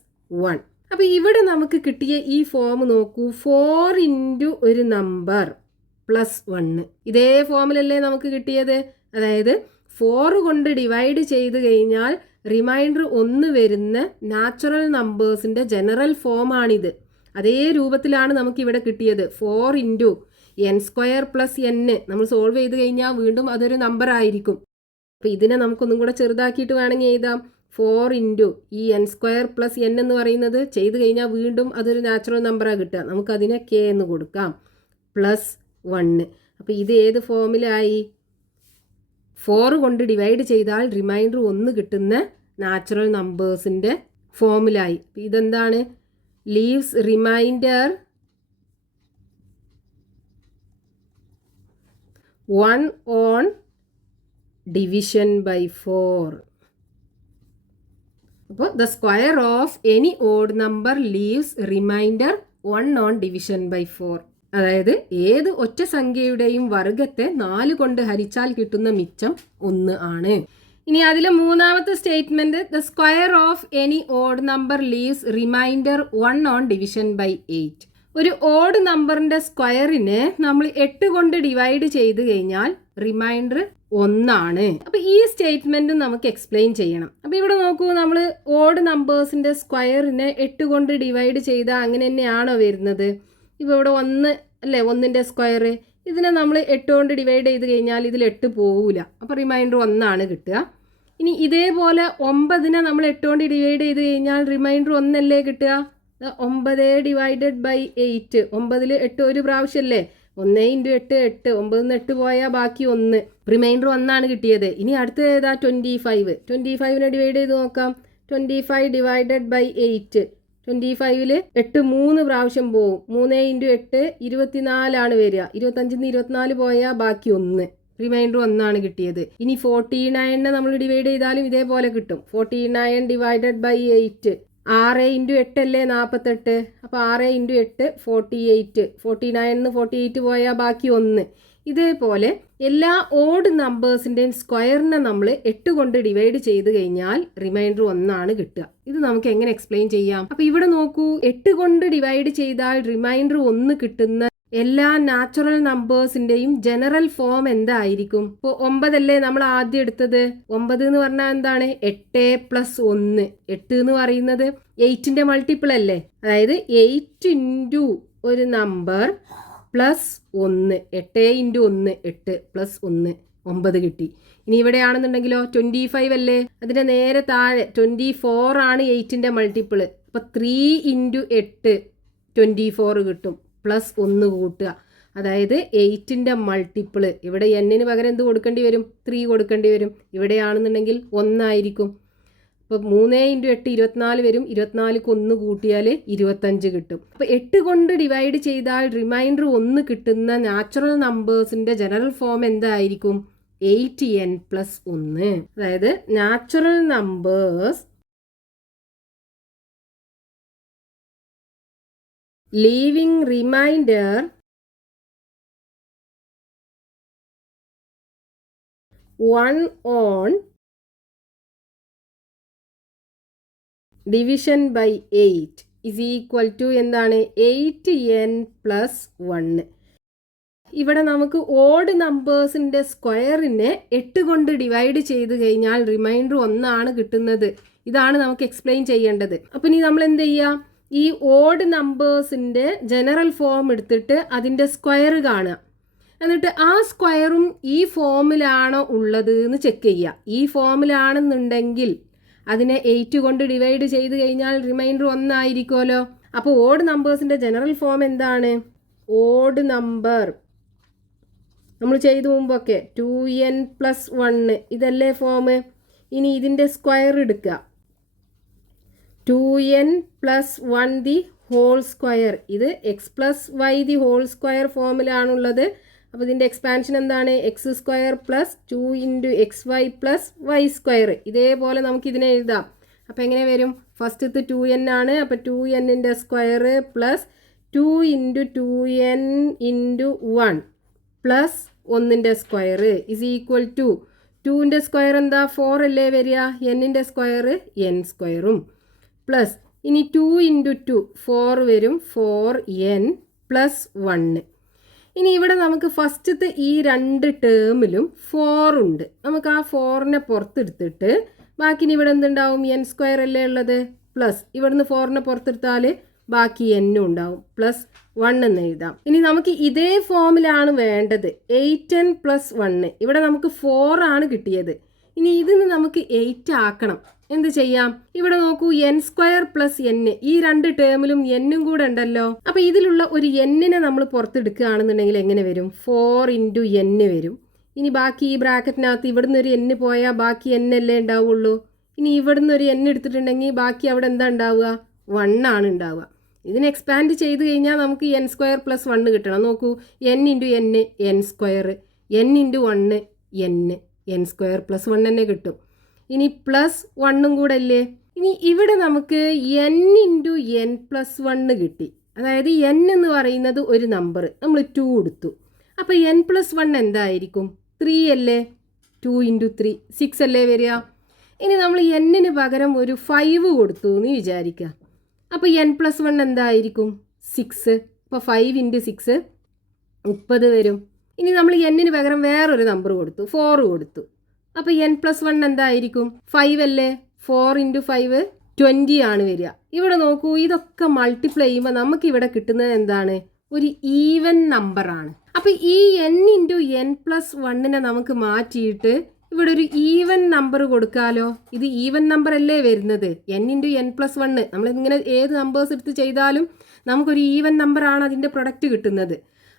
1. അപ്പോൾ ഇവിടെ നമുക്ക് കിട്ടിയ ഈ ഫോം നോക്കൂ. 4 ഇൻറ്റു ഒരു നമ്പർ പ്ലസ് 1 ഇതേ ഫോമിലല്ലേ നമുക്ക് കിട്ടിയത്. അതായത് 4 കൊണ്ട് ഡിവൈഡ് ചെയ്ത് കഴിഞ്ഞാൽ റിമൈൻഡർ 1 വരുന്ന നാച്ചുറൽ നമ്പേഴ്സിൻ്റെ ജനറൽ ഫോമാണിത്. അതേ രൂപത്തിലാണ് നമുക്ക് ഇവിടെ കിട്ടിയത്. 4 ഇൻറ്റു n² പ്ലസ് n നമ്മൾ സോൾവ് ചെയ്ത് കഴിഞ്ഞാൽ വീണ്ടും അതൊരു നമ്പർ ആയിരിക്കും. അപ്പോൾ ഇതിനെ നമുക്കൊന്നും കൂടെ ചെറുതാക്കിയിട്ട് വേണമെങ്കിൽ എഴുതാം. 4 ഇൻറ്റു ഈ n² പ്ലസ് n എന്ന് പറയുന്നത് ചെയ്ത് കഴിഞ്ഞാൽ വീണ്ടും അതൊരു നാച്ചുറൽ നമ്പറാണ് കിട്ടുക. നമുക്കതിനെ k എന്ന് കൊടുക്കാം പ്ലസ് 1. അപ്പോൾ ഇത് ഏത് ഫോമിലായി? 4 കൊണ്ട് ഡിവൈഡ് ചെയ്താൽ റിമൈൻഡർ 1 കിട്ടുന്ന നാച്ചുറൽ നമ്പേഴ്സിൻ്റെ ഫോമിലായി. ഇതെന്താണ്? Leaves remainder 1 on division by 4. അപ്പോൾ the square of any odd number leaves remainder 1 on division by 4. അതായത് ഏത് ഒറ്റ സംഖ്യയുടെയും വർഗത്തെ 4 കൊണ്ട് ഹരിച്ചാൽ കിട്ടുന്ന മിച്ചം 1 ആണ്. ഇനി അതിലെ മൂന്നാമത്തെ statement the square of any odd number leaves remainder 1 on division by 8. ഒരു ഓഡ് നമ്പറിന്റെ സ്ക്വയറിനെ നമ്മൾ 8 കൊണ്ട് ഡിവൈഡ് ചെയ്ത് കഴിഞ്ഞാൽ റിമൈൻഡർ 1 ആണ്. അപ്പോൾ ഈ സ്റ്റേറ്റ്മെന്റ് നമുക്ക് എക്സ്പ്ലെയിൻ ചെയ്യണം. അപ്പോൾ ഇവിടെ നോക്കൂ, നമ്മൾ ഓഡ് നമ്പേഴ്സിന്റെ സ്ക്വയറിനെ 8 കൊണ്ട് ഡിവൈഡ് ചെയ്താൽ അങ്ങനെ തന്നെയാണോ വരുന്നത്? ഇപ്പോൾ ഇവിടെ 1 അല്ലേ, 1ന്റെ സ്ക്വയർ. ഇതിനെ നമ്മൾ 8 കൊണ്ട് ഡിവൈഡ് ചെയ്ത് കഴിഞ്ഞാൽ ഇതിൽ 8 പോവില്ല. അപ്പോൾ റിമൈൻഡർ 1 ആണ് കിട്ടുക. ഇനി ഇതേപോലെ 9നെ നമ്മൾ 8 കൊണ്ട് ഡിവൈഡ് ചെയ്ത് കഴിഞ്ഞാൽ റിമൈൻഡർ 1 അല്ലേ കിട്ടുക. 9 ഡിവൈഡഡ് ബൈ 8. 9ൽ 8 ഒരു പ്രാവശ്യമല്ലേ. 1 ഇൻറ്റു 8 8, 9 8 പോയാൽ ബാക്കി 1, റിമൈൻഡർ 1 കിട്ടിയത്. ഇനി അടുത്ത ഏതാ? 25. 25നെ ഡിവൈഡ് ചെയ്ത് നോക്കാം. 25 ഡിവൈഡഡ് ബൈ 8. 25ൽ 8 3 പ്രാവശ്യം പോവും. 3 ഇൻറ്റു 8 24 വരിക. 25ന് 24 പോയാൽ ബാക്കി 1, റിമൈൻഡർ 1 കിട്ടിയത്. ഇനി 49നെ നമ്മൾ ഡിവൈഡ് ചെയ്താലും ഇതേപോലെ കിട്ടും. 49 ഡിവൈഡഡ് ബൈ 8. 6 ഇൻറ്റു 8 അല്ലേ 48. അപ്പോൾ 6 ഇൻറ്റു 8 48. 49ന് 48 പോയാൽ ബാക്കി 1. ഇതേപോലെ എല്ലാ ഓഡ് നമ്പേഴ്സിൻ്റെയും സ്ക്വയറിനെ നമ്മൾ 8 കൊണ്ട് ഡിവൈഡ് ചെയ്ത് കഴിഞ്ഞാൽ റിമൈൻഡർ 1 കിട്ടുക. ഇത് നമുക്ക് എങ്ങനെ എക്സ്പ്ലെയിൻ ചെയ്യാം? അപ്പോൾ ഇവിടെ നോക്കൂ, 8 കൊണ്ട് ഡിവൈഡ് ചെയ്താൽ റിമൈൻഡർ 1 കിട്ടുന്ന എല്ലാ നാച്ചുറൽ നമ്പേഴ്സിന്റെയും ജനറൽ ഫോം എന്തായിരിക്കും? ഇപ്പോൾ 9 അല്ലേ നമ്മൾ ആദ്യം എടുത്തത്. 9 എന്ന് പറഞ്ഞാൽ എന്താണ്? 8 + 1. 8 എന്ന് പറയുന്നത് 8ന്റെ മൾട്ടിപ്പിൾ അല്ലേ? അതായത് 8 ഇൻറ്റു ഒരു നമ്പർ പ്ലസ് 1. 8 ഇൻറ്റു 1 8 + 1 9 കിട്ടി. ഇനി ഇവിടെ ആണെന്നുണ്ടെങ്കിലോ 25 അല്ലേ? അതിന്റെ നേരെ താഴെ 24 ആണ് 8ന്റെ മൾട്ടിപ്പിൾ. അപ്പോൾ 3 ഇൻറ്റു 8 24 കിട്ടും. പ്ലസ് 1 കൂട്ടുക. അതായത് 8ന്റെ മൾട്ടിപ്പിൾ. ഇവിടെ എന്നിന് പകരം എന്ത് കൊടുക്കേണ്ടി വരും? 3 കൊടുക്കേണ്ടി വരും. ഇവിടെയാണെന്നുണ്ടെങ്കിൽ 1 ആയിരിക്കും. അപ്പോൾ 3 ഇൻറ്റു 8 24 വരും. 24ക്ക് 1 കൂട്ടിയാൽ 25 കിട്ടും. അപ്പോൾ 8 കൊണ്ട് ഡിവൈഡ് ചെയ്താൽ റിമൈൻഡർ 1 കിട്ടുന്ന നാച്ചുറൽ നമ്പേഴ്സിന്റെ ജനറൽ ഫോം എന്തായിരിക്കും? 8n + 1. അതായത് natural numbers leaving remainder one on division by 8 is equal to എന്താണ്? 8n + 1. ഇവിടെ നമുക്ക് ഓഡ് നമ്പേഴ്സിന്റെ സ്ക്വയറിനെ 8 കൊണ്ട് ഡിവൈഡ് ചെയ്ത് കഴിഞ്ഞാൽ റിമൈൻഡർ 1 കിട്ടുന്നത്. ഇതാണ് നമുക്ക് എക്സ്പ്ലെയിൻ ചെയ്യേണ്ടത്. അപ്പം ഇനി നമ്മൾ എന്ത് ചെയ്യാം? ഈ ഓഡ് നമ്പേഴ്സിൻ്റെ ജനറൽ ഫോം എടുത്തിട്ട് അതിൻ്റെ സ്ക്വയർ കാണുക. എന്നിട്ട് ആ സ്ക്വയറും ഈ ഫോമിലാണോ ഉള്ളത് എന്ന് ചെക്ക് ചെയ്യുക. ഈ ഫോമിലാണെന്നുണ്ടെങ്കിൽ അതിനെ 8 കൊണ്ട് ഡിവൈഡ് ചെയ്ത് കഴിഞ്ഞാൽ റിമൈൻഡർ 1 ആയിരിക്കുമല്ലോ. അപ്പോൾ ഓഡ് നമ്പേഴ്സിൻ്റെ ജനറൽ ഫോം എന്താണ്? ഓഡ് നമ്പർ നമ്മൾ ചെയ്തു മുമ്പൊക്കെ 2n + 1 ഇതല്ലേ ഫോം. ഇനി ഇതിൻ്റെ സ്ക്വയർ എടുക്കുക. 2n + 1 the whole square. ഇത് x + y the whole square ഫോമിലാണുള്ളത്. അപ്പോൾ ഇതിൻ്റെ എക്സ്പാൻഷൻ എന്താണ്? x² + 2 into xy + y². ഇതേപോലെ നമുക്ക് ഇതിനെ എഴുതാം. അപ്പോൾ എങ്ങനെ വരും? ഫസ്റ്റത്തെ 2n ആണ്. അപ്പോൾ 2nൻ്റെ square plus 2 into 2n into 1 plus 1ൻ്റെ സ്ക്വയർ ഇസ് ഈക്വൽ ടു 2ൻ്റെ സ്ക്വയർ എന്താ? 4 അല്ലേ വരിക. n-ൻ്റെ സ്ക്വയർ n². പ്ലസ് ഇനി 2 ഇൻറ്റു 2 4 വരും. 4n + 1. ഇനി ഇവിടെ നമുക്ക് ഫസ്റ്റത്തെ ഈ 2 ടേമിലും 4 ഉണ്ട്. നമുക്ക് ആ 4നെ പുറത്തെടുത്തിട്ട് ബാക്കി ഇവിടെ എന്തുണ്ടാവും? n² അല്ലേ ഉള്ളത്. പ്ലസ് ഇവിടുന്ന് 4നെ പുറത്തെടുത്താൽ ബാക്കി n ഉണ്ടാവും. പ്ലസ് 1 എന്ന് എഴുതാം. ഇനി നമുക്ക് ഇതേ ഫോമിലാണ് വേണ്ടത്. 8n + 1. ഇവിടെ നമുക്ക് 4 ആണ് കിട്ടിയത്. ഇനി ഇതിന് നമുക്ക് 8 ആക്കണം. എന്ത് ചെയ്യാം? ഇവിടെ നോക്കൂ, n² + n. ഈ 2 ടേമിലും n കൂടെ ഉണ്ടല്ലോ. അപ്പോൾ ഇതിലുള്ള ഒരു n-നെ നമ്മൾ പുറത്തെടുക്കുകയാണെന്നുണ്ടെങ്കിൽ എങ്ങനെ വരും? 4 ഇൻറ്റു n വരും. ഇനി ബാക്കി ഈ ബ്രാക്കറ്റിനകത്ത് ഇവിടുന്ന് ഒരു n പോയാൽ ബാക്കി n അല്ലേ ഉണ്ടാവുള്ളൂ. ഇനി ഇവിടുന്ന് ഒരു n എടുത്തിട്ടുണ്ടെങ്കിൽ ബാക്കി അവിടെ എന്താ ഉണ്ടാവുക? 1 ആണ് ഉണ്ടാവുക. ഇതിനെ എക്സ്പാൻഡ് ചെയ്ത് കഴിഞ്ഞാൽ നമുക്ക് n² + 1 കിട്ടണം. നോക്കൂ, n into n n², n into 1 n n² + 1 തന്നെ കിട്ടും. ഇനി പ്ലസ് 1 കൂടെ അല്ലേ. ഇനി ഇവിടെ നമുക്ക് n ഇൻറ്റു n + 1 കിട്ടി. അതായത് n എന്ന് പറയുന്നത് ഒരു നമ്പർ, നമ്മൾ 2 കൊടുത്തു. അപ്പോൾ n + 1 എന്തായിരിക്കും? 3 അല്ലേ. 2 ഇൻറ്റു 3 6 അല്ലേ വരിക. ഇനി നമ്മൾ n-ന് പകരം ഒരു 5 കൊടുത്തു എന്ന് വിചാരിക്കുക. അപ്പോൾ n + 1 എന്തായിരിക്കും? 6. അപ്പോൾ 5 ഇൻറ്റു 6 30 വരും. ഇനി നമ്മൾ n-ന് പകരം വേറൊരു നമ്പർ കൊടുത്തു, 4 കൊടുത്തു. അപ്പോൾ n + 1 എന്തായിരിക്കും? 5 അല്ലേ. 4 ഇൻറ്റു 5 20 ആണ് വരിക. ഇവിടെ നോക്കൂ, ഇതൊക്കെ മൾട്ടിപ്ലൈ ചെയ്യുമ്പോൾ നമുക്ക് ഇവിടെ കിട്ടുന്നത് എന്താണ്? ഒരു ഈവൻ നമ്പറാണ്. അപ്പോൾ ഈ n ഇൻറ്റു n + 1-നെ നമുക്ക് മാറ്റിയിട്ട് ഇവിടെ ഒരു ഈവൻ നമ്പർ കൊടുക്കാലോ. ഇത് ഈവൻ നമ്പർ അല്ലേ വരുന്നത്. n ഇൻറ്റു n + 1 നമ്മളിങ്ങനെ ഏത് നമ്പേഴ്സ് എടുത്ത് ചെയ്താലും നമുക്കൊരു ഈവൻ നമ്പറാണ് അതിൻ്റെ പ്രൊഡക്റ്റ് കിട്ടുന്നത്.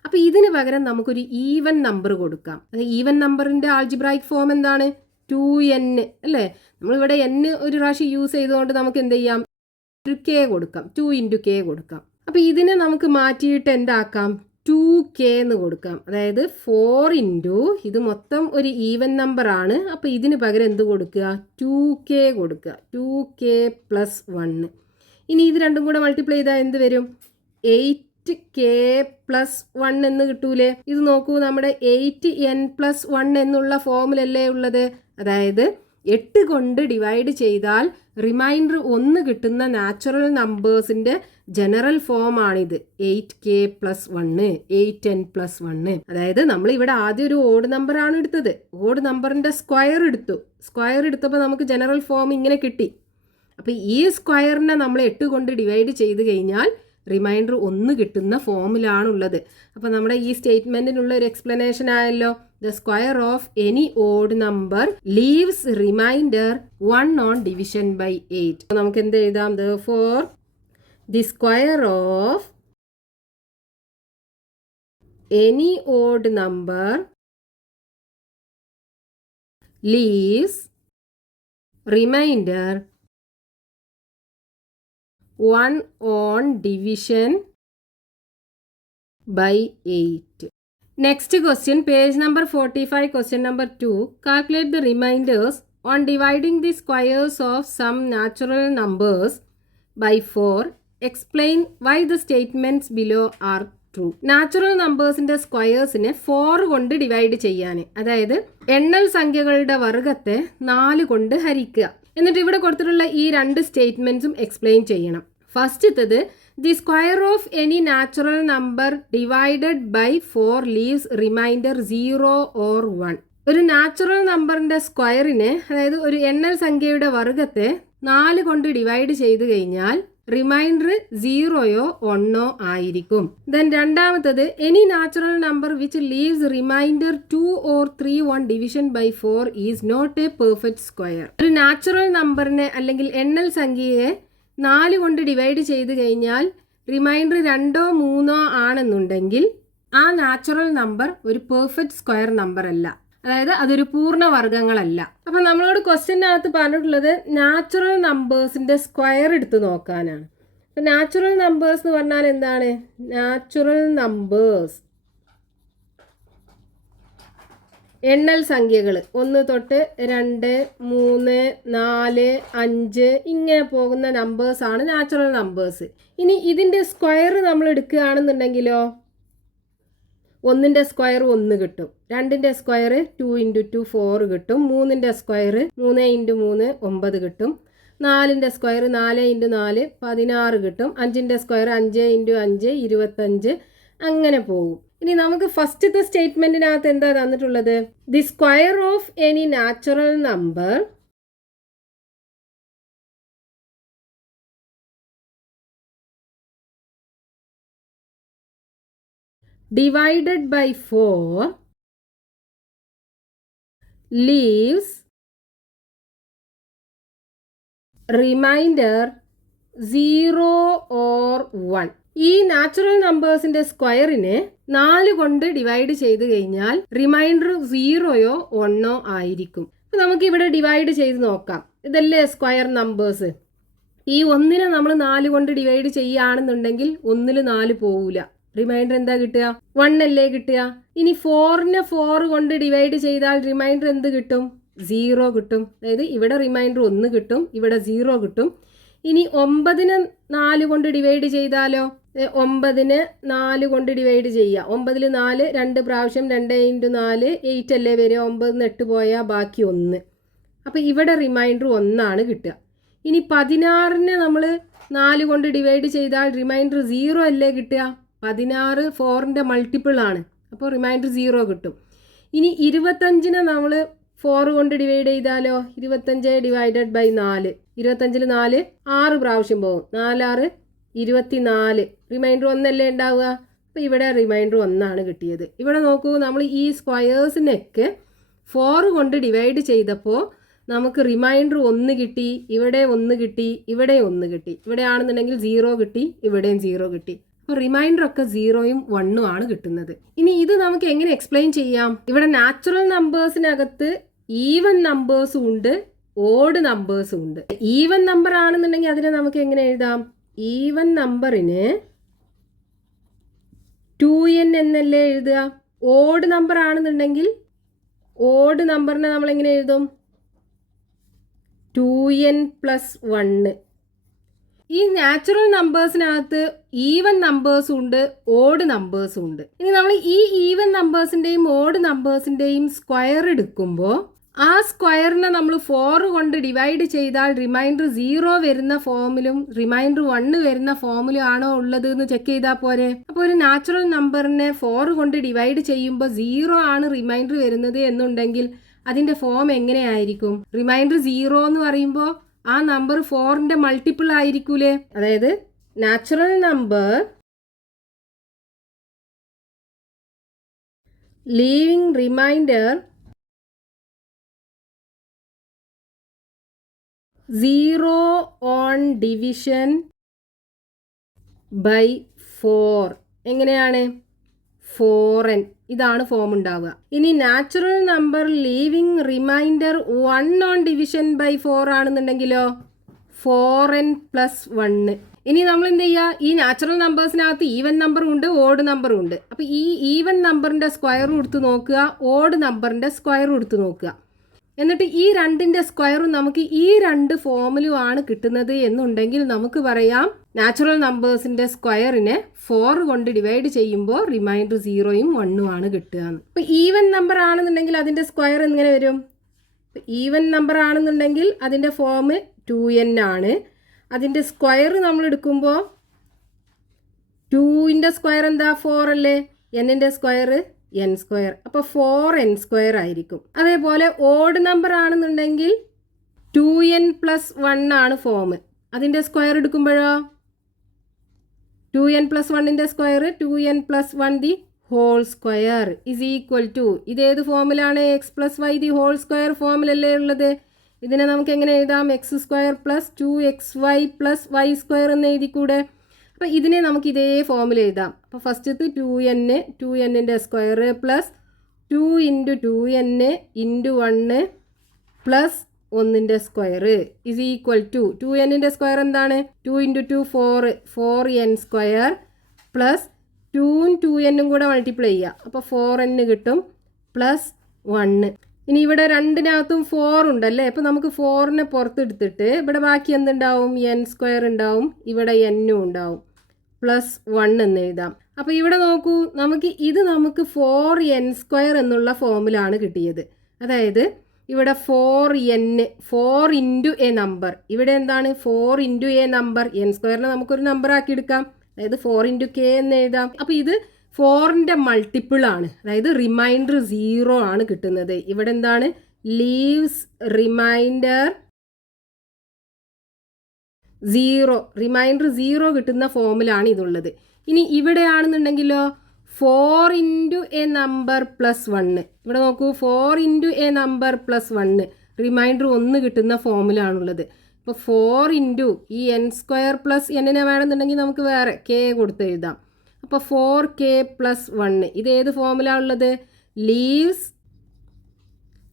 അപ്പോൾ ഇതിന് പകരം നമുക്കൊരു ഈവൻ നമ്പർ കൊടുക്കാം. അത് ഈവൻ നമ്പറിൻ്റെ ആൾജിബ്രായിക് ഫോം എന്താണ്? 2n അല്ലേ? നമ്മളിവിടെ n ഒരു പ്രാവശ്യം യൂസ് ചെയ്തുകൊണ്ട് നമുക്ക് എന്ത് ചെയ്യാം? k കൊടുക്കാം. 2 × k കൊടുക്കാം. അപ്പോൾ ഇതിനെ നമുക്ക് മാറ്റിയിട്ട് എന്താക്കാം? 2k എന്ന് കൊടുക്കാം. അതായത് 4 × ഇത് മൊത്തം ഒരു ഈവൻ നമ്പർ ആണ്. അപ്പോൾ ഇതിന് പകരം എന്ത് കൊടുക്കുക? 2k കൊടുക്കുക. 2k + 1. ഇനി ഇത് രണ്ടും കൂടെ മൾട്ടിപ്ലൈ ചെയ്താൽ എന്ത് വരും? 8k + 1 എന്ന് കിട്ടൂലേ? ഇത് നോക്കൂ, നമ്മുടെ 8n + 1 എന്നുള്ള ഫോമിലല്ലേ ഉള്ളത്. അതായത് 8 കൊണ്ട് ഡിവൈഡ് ചെയ്താൽ റിമൈൻഡർ 1 കിട്ടുന്ന നാച്ചുറൽ നമ്പേഴ്സിൻ്റെ ജനറൽ ഫോമാണിത്. 8k + 1, 8n + 1. അതായത് നമ്മൾ ഇവിടെ ആദ്യം ഒരു ഓഡ് നമ്പറാണ് എടുത്തത്. ഓഡ് നമ്പറിൻ്റെ സ്ക്വയർ എടുത്തു. സ്ക്വയർ എടുത്തപ്പോൾ നമുക്ക് ജനറൽ ഫോം ഇങ്ങനെ കിട്ടി. അപ്പോൾ ഈ സ്ക്വയറിനെ നമ്മൾ 8 കൊണ്ട് ഡിവൈഡ് ചെയ്ത് കഴിഞ്ഞാൽ റിമൈൻഡർ 1 കിട്ടുന്ന ഫോമിലാണുള്ളത്. അപ്പോൾ നമ്മുടെ ഈ സ്റ്റേറ്റ്മെൻറ്റിനുള്ള ഒരു എക്സ്പ്ലനേഷൻ ആയല്ലോ. The square of any odd number leaves remainder 1 on division by 8. അപ്പോൾ നമുക്ക് എന്ത് എഴുതാം? Therefore, the square of any odd number leaves remainder 1 on division by 8. Next question, page number 45, question number 2. Calculate the remainders on dividing the squares of some natural numbers by 4. Explain why the statements below are true. Natural നമ്പേഴ്സിൻ്റെ സ്ക്വയേഴ്സിനെ 4 കൊണ്ട് divide ചെയ്യാൻ, അതായത് എണ്ണൽ സംഖ്യകളുടെ വർഗത്തെ 4 കൊണ്ട് ഹരിക്കുക. എന്നിട്ട് ഇവിടെ കൊടുത്തിട്ടുള്ള ഈ 2 സ്റ്റേറ്റ്മെൻറ്റ്സും എക്സ്പ്ലെയിൻ ചെയ്യണം. ഫസ്റ്റത്തത്, the square of any natural number divided by 4 leaves remainder 0 or 1. ഒരു നാച്ചുറൽ നമ്പറിൻ്റെ സ്ക്വയറിനെ, അതായത് ഒരു എണ്ണൽ സംഖ്യയുടെ വർഗത്തെ 4 കൊണ്ട് ഡിവൈഡ് ചെയ്ത് കഴിഞ്ഞാൽ റിമൈൻഡർ 0യോ 1ഓ ആയിരിക്കും. ദെൻ രണ്ടാമത്തത്, any natural number which leaves remainder 2 or 3 on division by 4 is not a perfect square. ഒരു നാച്ചുറൽ നമ്പറിനെ അല്ലെങ്കിൽ എണ്ണൽ സംഖ്യയെ 4 കൊണ്ട് ഡിവൈഡ് ചെയ്ത് കഴിഞ്ഞാൽ റിമൈൻഡർ 2ഓ 3ഓ ആണെന്നുണ്ടെങ്കിൽ ആ നാച്ചുറൽ നമ്പർ ഒരു പെർഫെക്റ്റ് സ്ക്വയർ നമ്പർ അല്ല, അതായത് അതൊരു പൂർണ്ണവർഗങ്ങളല്ല. അപ്പം നമ്മളോട് ക്വസ്റ്റ്യനകത്ത് പറഞ്ഞിട്ടുള്ളത് നാച്ചുറൽ നമ്പേഴ്സിൻ്റെ സ്ക്വയർ എടുത്ത് നോക്കാനാണ്. അപ്പം നാച്ചുറൽ നമ്പേഴ്സ് എന്ന് പറഞ്ഞാൽ എന്താണ്? നാച്ചുറൽ നമ്പേഴ്സ് എണ്ണൽ സംഖ്യകൾ 1 തൊട്ട് 2, 3, 4, 5 ഇങ്ങനെ പോകുന്ന നമ്പേഴ്സാണ് നാച്ചുറൽ നമ്പേഴ്സ്. ഇനി ഇതിൻ്റെ സ്ക്വയർ നമ്മൾ എടുക്കുകയാണെന്നുണ്ടെങ്കിലോ, 1ൻ്റെ സ്ക്വയർ 1 കിട്ടും, 2ൻ്റെ സ്ക്വയർ 2 × 2 4 കിട്ടും, 3ൻ്റെ സ്ക്വയർ 3 × 3 9 കിട്ടും, 4ൻ്റെ സ്ക്വയർ 4 × 4 16 കിട്ടും, 5ൻ്റെ സ്ക്വയർ 5 × 5 25, അങ്ങനെ പോകും. ഇനി നമുക്ക് ഫസ്റ്റത്തെ സ്റ്റേറ്റ്മെൻറ്റിനകത്ത് എന്താ തന്നിട്ടുള്ളത്? The square of any natural number divided by 4 leaves remainder 0 or 1. ഈ നാച്ചുറൽ നമ്പേഴ്സിന്റെ സ്ക്വയറിനെ 4 കൊണ്ട് ഡിവൈഡ് ചെയ്ത് കഴിഞ്ഞാൽ റിമൈൻഡർ 0യോ 1ഓ ആയിരിക്കും. അപ്പം നമുക്ക് ഇവിടെ ഡിവൈഡ് ചെയ്ത് നോക്കാം. ഇതല്ലേ സ്ക്വയർ നമ്പേഴ്സ്. ഈ 1നെ നമ്മൾ 4 കൊണ്ട് ഡിവൈഡ് ചെയ്യുകയാണെന്നുണ്ടെങ്കിൽ 1ൽ 4 പോവില്ല, റിമൈൻഡർ എന്താ കിട്ടുക? 1 അല്ലേ കിട്ടുക. ഇനി 4നെ 4 കൊണ്ട് ഡിവൈഡ് ചെയ്താൽ റിമൈൻഡർ എന്ത് കിട്ടും? 0 കിട്ടും. അതായത് ഇവിടെ റിമൈൻഡർ 1 കിട്ടും, ഇവിടെ 0 കിട്ടും. ഇനി 9നെ 4 കൊണ്ട് ഡിവൈഡ് ചെയ്താലോ, 9നെ 4 കൊണ്ട് ഡിവൈഡ് ചെയ്യുക. 9ൽ 4 2 പ്രാവശ്യം 2 × 4 8 അല്ലേ വരിക. 9ന്ന് 8 പോയാൽ ബാക്കി 1. അപ്പോൾ ഇവിടെ റിമൈൻഡർ 1ആണ് കിട്ടുക. ഇനി 16നെ നമ്മൾ 4 കൊണ്ട് ഡിവൈഡ് ചെയ്താൽ റിമൈൻഡർ 0 അല്ലേ കിട്ടുക. 16 4ൻ്റെ മൾട്ടിപ്പിൾ ആണ്, അപ്പോൾ റിമൈൻഡർ 0 കിട്ടും. ഇനി 25നെ നമ്മൾ 4 കൊണ്ട് ഡിവൈഡ് ചെയ്താലോ, 25 ഡിവൈഡഡ് ബൈ 4, 25ൽ 4 6 പ്രാവശ്യം പോകും, 4 6 24, റിമൈൻഡർ 1 അല്ലേ ഉണ്ടാവുക. അപ്പോൾ ഇവിടെ റിമൈൻഡർ 1ആണ് കിട്ടിയത്. ഇവിടെ നോക്കൂ, നമ്മൾ ഈ സ്ക്വയേഴ്സിനൊക്കെ 4 കൊണ്ട് ഡിവൈഡ് ചെയ്തപ്പോൾ നമുക്ക് റിമൈൻഡർ 1 കിട്ടി, ഇവിടെ 1 കിട്ടി, ഇവിടെ 1 കിട്ടി. ഇവിടെ ആണെന്നുണ്ടെങ്കിൽ 0 കിട്ടി, ഇവിടെയും 0 കിട്ടി. അപ്പോൾ റിമൈൻഡർ ഒക്കെ 0യും 1ഉം ആണ് കിട്ടുന്നത്. ഇനി ഇത് നമുക്ക് എങ്ങനെ എക്സ്പ്ലെയിൻ ചെയ്യാം? ഇവിടെ നാച്ചുറൽ നമ്പേഴ്സിനകത്ത് ഈവൻ നമ്പേഴ്സും ഉണ്ട്, ഓഡ് നമ്പേഴ്സും ഉണ്ട്. ഈവൻ നമ്പർ ആണെന്നുണ്ടെങ്കിൽ അതിനെ നമുക്ക് എങ്ങനെ എഴുതാം? ഈവൻ നമ്പറിന് 2n എന്നല്ലേ എഴുതുക. ഓഡ് നമ്പർ ആണെന്നുണ്ടെങ്കിൽ ഓഡ് നമ്പറിനെ നമ്മൾ എങ്ങനെ എഴുതും? 2n + 1. ഈ നാച്ചുറൽ നമ്പേഴ്സിനകത്ത് ഈവൻ നമ്പേഴ്സും ഉണ്ട്, ഓഡ് നമ്പേഴ്സും ഉണ്ട്. ഇനി നമ്മൾ ഈ ഈവൻ നമ്പേഴ്സിൻ്റെയും ഓഡ് നമ്പേഴ്സിൻ്റെയും സ്ക്വയർ എടുക്കുമ്പോൾ ആ സ്ക്വയറിനെ നമ്മൾ 4 കൊണ്ട് ഡിവൈഡ് ചെയ്താൽ റിമൈൻഡർ 0 വരുന്ന ഫോമിലും റിമൈൻഡർ 1 വരുന്ന ഫോമിലും ആണോ ഉള്ളത് എന്ന് ചെക്ക് ചെയ്താൽ പോരെ. അപ്പോൾ ഒരു നാച്ചുറൽ നമ്പറിനെ 4 കൊണ്ട് ഡിവൈഡ് ചെയ്യുമ്പോൾ 0 ആണ് റിമൈൻഡർ വരുന്നത് എന്നുണ്ടെങ്കിൽ അതിൻ്റെ ഫോം എങ്ങനെയായിരിക്കും? റിമൈൻഡർ 0 എന്ന് പറയുമ്പോൾ ആ നമ്പർ 4ന്റെ മൾട്ടിപ്പിൾ ആയിരിക്കൂലേ? അതായത് natural number leaving remainder 0 on division by 4 എങ്ങനെയാണ്? 4n. ഇതാണ് ഫോം ഉണ്ടാവുക. ഇനി natural number leaving remainder 1 on division by 4 ആണെന്നുണ്ടെങ്കിലോ 4n + 1. ഇനി നമ്മൾ എന്ത് ചെയ്യുക? ഈ നാച്ചുറൽ നമ്പേഴ്സിനകത്ത് ഈവൻ നമ്പറും ഉണ്ട്, ഓഡ് നമ്പറും ഉണ്ട്. അപ്പോൾ ഈ ഈവൻ നമ്പറിൻ്റെ സ്ക്വയറും എടുത്ത് നോക്കുക, ഓഡ് നമ്പറിൻ്റെ സ്ക്വയറും എടുത്ത് നോക്കുക. എന്നിട്ട് ഈ രണ്ടിൻ്റെ സ്ക്വയറും നമുക്ക് ഈ 2 ഫോമിലുമാണ് കിട്ടുന്നത് എന്നുണ്ടെങ്കിൽ നമുക്ക് പറയാം നാച്ചുറൽ നമ്പേഴ്സിൻ്റെ സ്ക്വയറിനെ 4 കൊണ്ട് ഡിവൈഡ് ചെയ്യുമ്പോൾ റിമൈൻഡർ 0യും 1ഉം ആണ് കിട്ടുക. അപ്പോൾ ഈവൻ നമ്പർ ആണെന്നുണ്ടെങ്കിൽ അതിൻ്റെ സ്ക്വയർ എങ്ങനെ വരും? ഈവൻ നമ്പർ ആണെന്നുണ്ടെങ്കിൽ അതിൻ്റെ ഫോം 2n ആണ്. അതിൻ്റെ സ്ക്വയർ നമ്മൾ എടുക്കുമ്പോൾ 2ൻ്റെ സ്ക്വയർ എന്താ? 4 അല്ലേ? n-ൻ്റെ സ്ക്വയർ n². അപ്പോൾ 4n² ആയിരിക്കും. അതേപോലെ ഓഡ് നമ്പർ ആണെന്നുണ്ടെങ്കിൽ 2n + 1 ആണ് ഫോം. അതിൻ്റെ സ്ക്വയർ എടുക്കുമ്പോഴോ 2n + 1ൻ്റെ square 2n + 1 the whole square = ഇതേത് ഫോമിലാണ്? x + y the whole square ഫോമിലല്ലേ ഉള്ളത്. ഇതിനെ നമുക്ക് എങ്ങനെ എഴുതാം? x² + 2xy + y² എന്ന് എഴുതിക്കൂടെ? അപ്പോൾ ഇതിനെ നമുക്ക് ഇതേ ഫോമിൽ എഴുതാം. അപ്പോൾ ഫസ്റ്റത്തെ 2n-ൻ്റെ സ്ക്വയർ പ്ലസ് 2 × 2n × 1 പ്ലസ് 1ൻ്റെ സ്ക്വയർ = 2n-ൻ്റെ സ്ക്വയർ എന്താണ്? 2 × 2 4 4n² പ്ലസ് 2ഉം 2n-ഉം കൂടെ മൾട്ടിപ്ലൈ ചെയ്യുക. അപ്പോൾ 4n കിട്ടും പ്ലസ് 1. ഇനി ഇവിടെ രണ്ടിനകത്തും 4 ഉണ്ടല്ലേ. അപ്പോൾ നമുക്ക് 4നെ പുറത്തെടുത്തിട്ട് ഇവിടെ ബാക്കി എന്തുണ്ടാവും? n² ഉണ്ടാവും, ഇവിടെ n-ഉം ഉണ്ടാവും, പ്ലസ് 1 എന്ന് എഴുതാം. അപ്പോൾ ഇവിടെ നോക്കൂ, നമുക്ക് 4n² എന്നുള്ള ഫോമിലാണ് കിട്ടിയത്. അതായത് ഇവിടെ 4n 4 × a നമ്പർ, ഇവിടെ എന്താണ്? 4 × a നമ്പർ, n²നെ നമുക്കൊരു നമ്പർ ആക്കി എടുക്കാം, അതായത് 4 × k എന്ന് എഴുതാം. അപ്പോൾ ഇത് 4ൻ്റെ മൾട്ടിപ്പിൾ ആണ്, അതായത് റിമൈൻഡർ 0 ആണ് കിട്ടുന്നത്. ഇവിടെ എന്താണ്? ലീവ്സ് റിമൈൻഡർ 0, റിമൈൻഡർ 0 കിട്ടുന്ന ഫോമിലാണ് ഇതുള്ളത്. ഇനി ഇവിടെ ആണെന്നുണ്ടെങ്കിലോ 4 × a നമ്പർ പ്ലസ് 1, ഇവിടെ നോക്കൂ 4 × a നമ്പർ പ്ലസ് 1 റിമൈൻഡർ 1 കിട്ടുന്ന ഫോമിലാണുള്ളത്. അപ്പോൾ 4 × ഈ n² പ്ലസ് n-നെ വേണമെന്നുണ്ടെങ്കിൽ നമുക്ക് വേറെ k കൊടുത്ത് എഴുതാം. അപ്പോൾ 4k + 1 ഇത് ഏത് ഫോമിലാണ് ഉള്ളത്? Leaves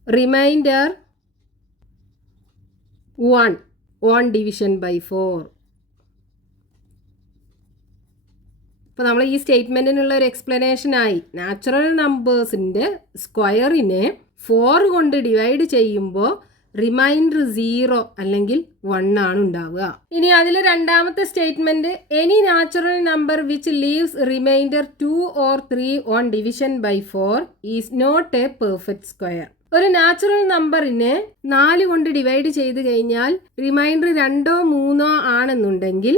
remainder 1 on division by 4. അപ്പോൾ നമ്മൾ ഈ സ്റ്റേറ്റ്മെൻറ്റിനുള്ള ഒരു എക്സ്പ്ലനേഷനായി നാച്ചുറൽ നമ്പേഴ്സിൻ്റെ സ്ക്വയറിനെ 4 കൊണ്ട് ഡിവൈഡ് ചെയ്യുമ്പോൾ റിമൈൻഡർ 0 അല്ലെങ്കിൽ 1 ആണ് ഉണ്ടാവുക. ഇനി അതിൽ രണ്ടാമത്തെ statement, any natural number which leaves remainder 2 or 3 on division by 4 is not a perfect square. ഒരു നാച്ചുറൽ നമ്പറിനെ 4 കൊണ്ട് ഡിവൈഡ് ചെയ്ത് കഴിഞ്ഞാൽ റിമൈൻഡർ 2 or 3 ആണെന്നുണ്ടെങ്കിൽ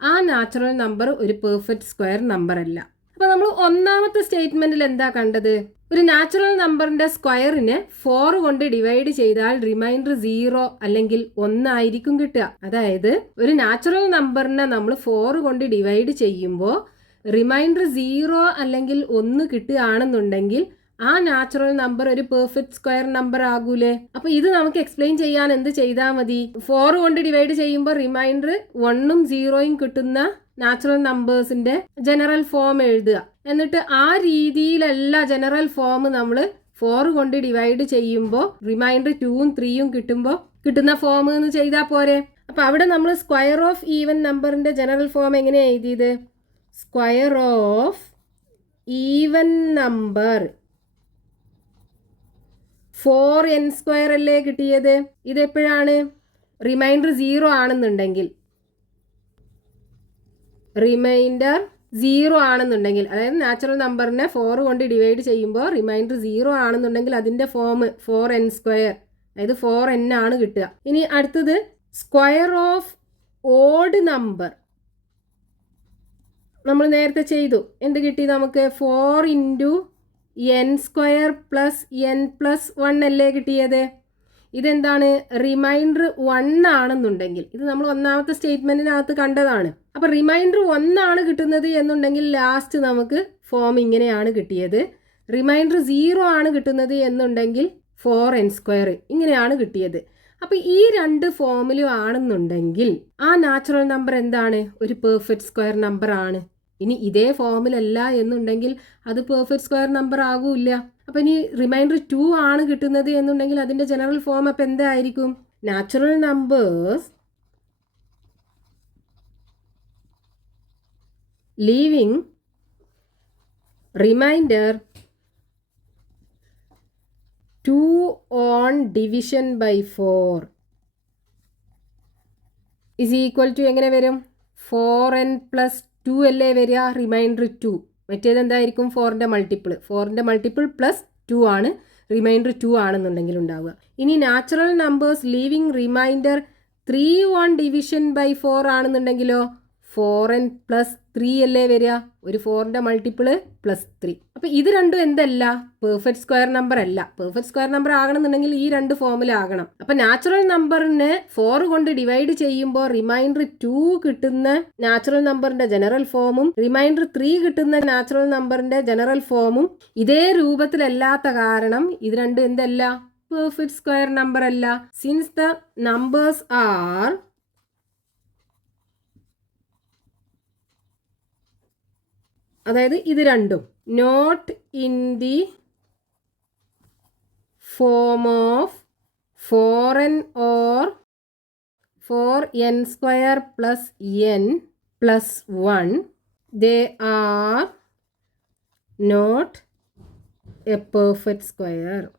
ആ നാച്ചുറൽ നമ്പർ ഒരു പെർഫെക്റ്റ് സ്ക്വയർ നമ്പർ അല്ല. അപ്പോൾ നമ്മൾ ഒന്നാമത്തെ സ്റ്റേറ്റ്മെൻറ്റിൽ എന്താ കണ്ടത്? ഒരു നാച്ചുറൽ നമ്പറിൻ്റെ സ്ക്വയറിനെ 4 കൊണ്ട് ഡിവൈഡ് ചെയ്താൽ റിമൈൻഡർ 0 അല്ലെങ്കിൽ 1 ആയിരിക്കും കിട്ടുക. അതായത് ഒരു നാച്ചുറൽ നമ്പറിനെ നമ്മൾ 4 കൊണ്ട് ഡിവൈഡ് ചെയ്യുമ്പോൾ റിമൈൻഡർ 0 അല്ലെങ്കിൽ 1 കിട്ടുകയാണെന്നുണ്ടെങ്കിൽ ആ നാച്ചുറൽ നമ്പർ ഒരു പെർഫെക്റ്റ് സ്ക്വയർ നമ്പർ ആകൂലേ? അപ്പോൾ ഇത് നമുക്ക് എക്സ്പ്ലെയിൻ ചെയ്യാൻ എന്ത് ചെയ്താൽ മതി? 4 കൊണ്ട് ഡിവൈഡ് ചെയ്യുമ്പോൾ റിമൈൻഡർ 1ഉം 0യും കിട്ടുന്ന നാച്ചുറൽ നമ്പേഴ്സിന്റെ ജനറൽ ഫോം എഴുതുക. എന്നിട്ട് ആ രീതിയിലല്ല ജനറൽ ഫോം നമ്മൾ 4 കൊണ്ട് ഡിവൈഡ് ചെയ്യുമ്പോൾ റിമൈൻഡർ 2ഉം 3ഉം കിട്ടുമ്പോൾ കിട്ടുന്ന ഫോം എന്ന് ചെയ്താൽ പോരെ. അപ്പൊ അവിടെ നമ്മൾ സ്ക്വയർ ഓഫ് ഈവൻ നമ്പറിന്റെ ജനറൽ ഫോം എങ്ങനെയാണ് എഴുതിയത്? Square of even number 4n² അല്ലേ കിട്ടിയത്. ഇതെപ്പോഴാണ്? റിമൈൻഡർ 0 ആണെന്നുണ്ടെങ്കിൽ, അതായത് നാച്ചുറൽ നമ്പറിനെ 4 കൊണ്ട് ഡിവൈഡ് ചെയ്യുമ്പോൾ റിമൈൻഡർ 0 ആണെന്നുണ്ടെങ്കിൽ അതിന്റെ ഫോം 4n², അതായത് 4n ആണ് കിട്ടുക. ഇനി അടുത്തത് സ്ക്വയർ ഓഫ് ഓഡ് നമ്പർ നമ്മൾ നേരത്തെ ചെയ്തു. എന്ത് കിട്ടി നമുക്ക്? 4 × n² + n+1 അല്ലേ കിട്ടിയത്. ഇതെന്താണ്? റിമൈൻഡർ 1 ആണെന്നുണ്ടെങ്കിൽ, ഇത് നമ്മൾ ഒന്നാമത്തെ സ്റ്റേറ്റ്മെന്റിനകത്ത് കണ്ടതാണ്. അപ്പൊ റിമൈൻഡർ 1 ആണ് കിട്ടുന്നത് എന്നുണ്ടെങ്കിൽ ലാസ്റ്റ് നമുക്ക് ഫോം ഇങ്ങനെയാണ് കിട്ടിയത്. റിമൈൻഡർ 0 ആണ് കിട്ടുന്നത് എന്നുണ്ടെങ്കിൽ 4n², ഇങ്ങനെയാണ് കിട്ടിയത്. അപ്പൊ ഈ 2 ഫോമിലും ആണെന്നുണ്ടെങ്കിൽ ആ നാച്ചുറൽ നമ്പർ എന്താണ്? ഒരു പെർഫെക്റ്റ് സ്ക്വയർ നമ്പർ ആണ്. ഇനി ഇതേ ഫോമിലല്ല എന്നുണ്ടെങ്കിൽ അത് പെർഫെക്റ്റ് സ്ക്വയർ നമ്പർ ആകൂല്ല. അപ്പൊ ഇനി റിമൈൻഡർ 2 ആണ് കിട്ടുന്നത് എന്നുണ്ടെങ്കിൽ അതിന്റെ ജനറൽ ഫോം അപ്പൊ എന്തായിരിക്കും? Natural numbers leaving remainder 2 on division by 4 is equal to എങ്ങനെ വരും? 4n + 2 അല്ലേ വരിക റിമൈൻഡർ 2. മറ്റേത് എന്തായിരിക്കും? 4ന്റെ മൾട്ടിപ്പിൾ. 4ന്റെ മൾട്ടിപ്പിൾ +2 ആണ് റിമൈൻഡർ 2 ആണെന്നുണ്ടെങ്കിൽ ഉണ്ടാവുക. ഇനി natural numbers leaving remainder 3 on division by 4 ആണെന്നുണ്ടെങ്കിലോ 4n + 3 അല്ലേ വരിക. ഒരു 4ന്റെ മൾട്ടിപ്പിൾ +3. അപ്പൊ ഇത് രണ്ടും എന്തല്ല? പെർഫെക്റ്റ് സ്ക്വയർ നമ്പർ അല്ല. പെർഫെക്റ്റ് സ്ക്വയർ നമ്പർ ആകണമെന്നുണ്ടെങ്കിൽ ഈ 2 ഫോമിലാകണം. അപ്പൊ നാച്ചുറൽ നമ്പറിനെ 4 കൊണ്ട് ഡിവൈഡ് ചെയ്യുമ്പോൾ റിമൈൻഡർ 2 കിട്ടുന്ന നാച്ചുറൽ നമ്പറിന്റെ ജനറൽ ഫോമും റിമൈൻഡർ 3 കിട്ടുന്ന നാച്ചുറൽ നമ്പറിന്റെ ജനറൽ ഫോമും ഇതേ രൂപത്തിലല്ലാത്ത കാരണം ഇത് രണ്ടും എന്തല്ല? പെർഫെക്റ്റ് സ്ക്വയർ നമ്പർ അല്ല. സിൻസ് ദ നമ്പേഴ്സ് ആർ അതായത് ഇത് രണ്ടും not in the form of 4n or 4n² + n+1, they are not a perfect square.